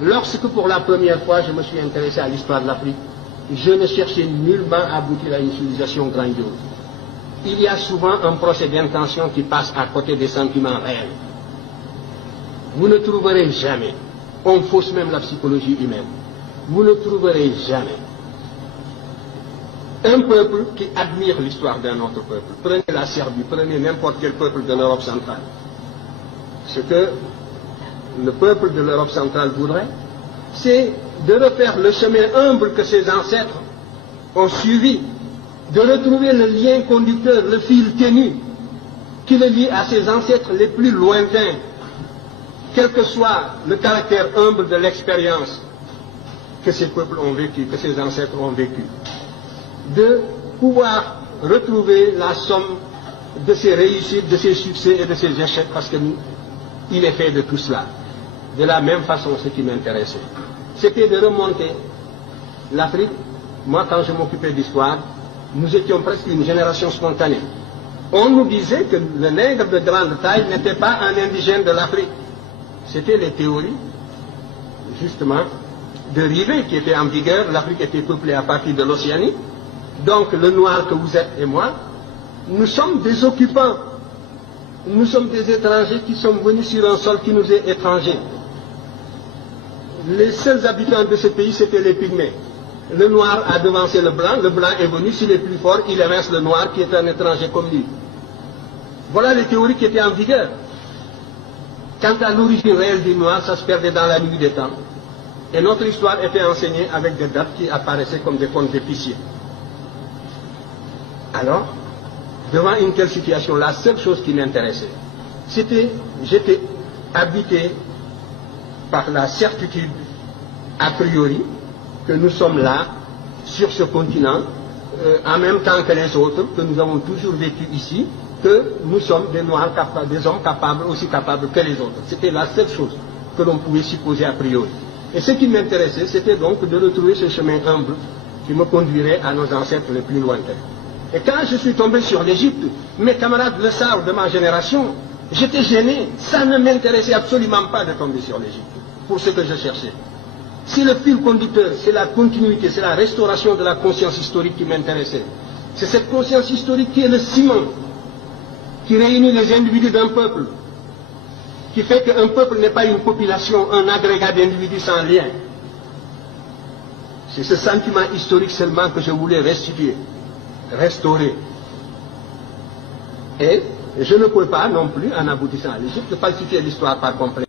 Lorsque pour la première fois je me suis intéressé à l'histoire de l'Afrique, je ne cherchais nullement à aboutir à une civilisation grandiose. Il y a souvent un procès d'intention qui passe à côté des sentiments réels. Vous ne trouverez jamais, on fausse même la psychologie humaine, vous ne trouverez jamais un peuple qui admire l'histoire d'un autre peuple. Prenez la Serbie, prenez n'importe quel peuple de l'Europe centrale. Ce que le peuple de l'Europe centrale voudrait, c'est de refaire le chemin humble que ses ancêtres ont suivi, de retrouver le lien conducteur, le fil ténu, qui le lie à ses ancêtres les plus lointains, quel que soit le caractère humble de l'expérience que ces peuples ont vécu, que ces ancêtres ont vécu. De pouvoir retrouver la somme de ses réussites, de ses succès et de ses échecs, parce qu'il est fait de tout cela. De la même façon, ce qui m'intéressait, c'était de remonter l'Afrique. Moi, quand je m'occupais d'histoire, nous étions presque une génération spontanée. On nous disait que le nègre de grande taille n'était pas un indigène de l'Afrique. C'était les théories, justement, de Rivet qui étaient en vigueur. L'Afrique était peuplée à partir de l'Océanie. Donc, le noir que vous êtes et moi, nous sommes des occupants. Nous sommes des étrangers qui sommes venus sur un sol qui nous est étranger. Les seuls habitants de ce pays, c'était les Pygmées. Le noir a devancé le blanc est venu, s'il est plus fort, il évince le noir qui est un étranger comme lui. Voilà les théories qui étaient en vigueur. Quant à l'origine réelle du noir, ça se perdait dans la nuit des temps. Et notre histoire était enseignée avec des dates qui apparaissaient comme des contes d'épiciers. Alors, devant une telle situation, la seule chose qui m'intéressait, c'était, j'étais habité par la certitude, a priori, que nous sommes là, sur ce continent, en même temps que les autres, que nous avons toujours vécu ici, que nous sommes des Noirs capables, des hommes capables, aussi capables que les autres. C'était la seule chose que l'on pouvait supposer a priori. Et ce qui m'intéressait, c'était donc de retrouver ce chemin humble qui me conduirait à nos ancêtres les plus lointains. Et quand je suis tombé sur l'Égypte, mes camarades le savent de ma génération, j'étais gêné, ça ne m'intéressait absolument pas de tomber sur l'Égypte, pour ce que je cherchais. Si le fil conducteur, c'est la continuité, c'est la restauration de la conscience historique qui m'intéressait. C'est cette conscience historique qui est le ciment, qui réunit les individus d'un peuple, qui fait qu'un peuple n'est pas une population, un agrégat d'individus sans lien. C'est ce sentiment historique seulement que je voulais restituer, restaurer. Et je ne peux pas non plus, en aboutissant à l'Égypte, falsifier l'histoire par complet.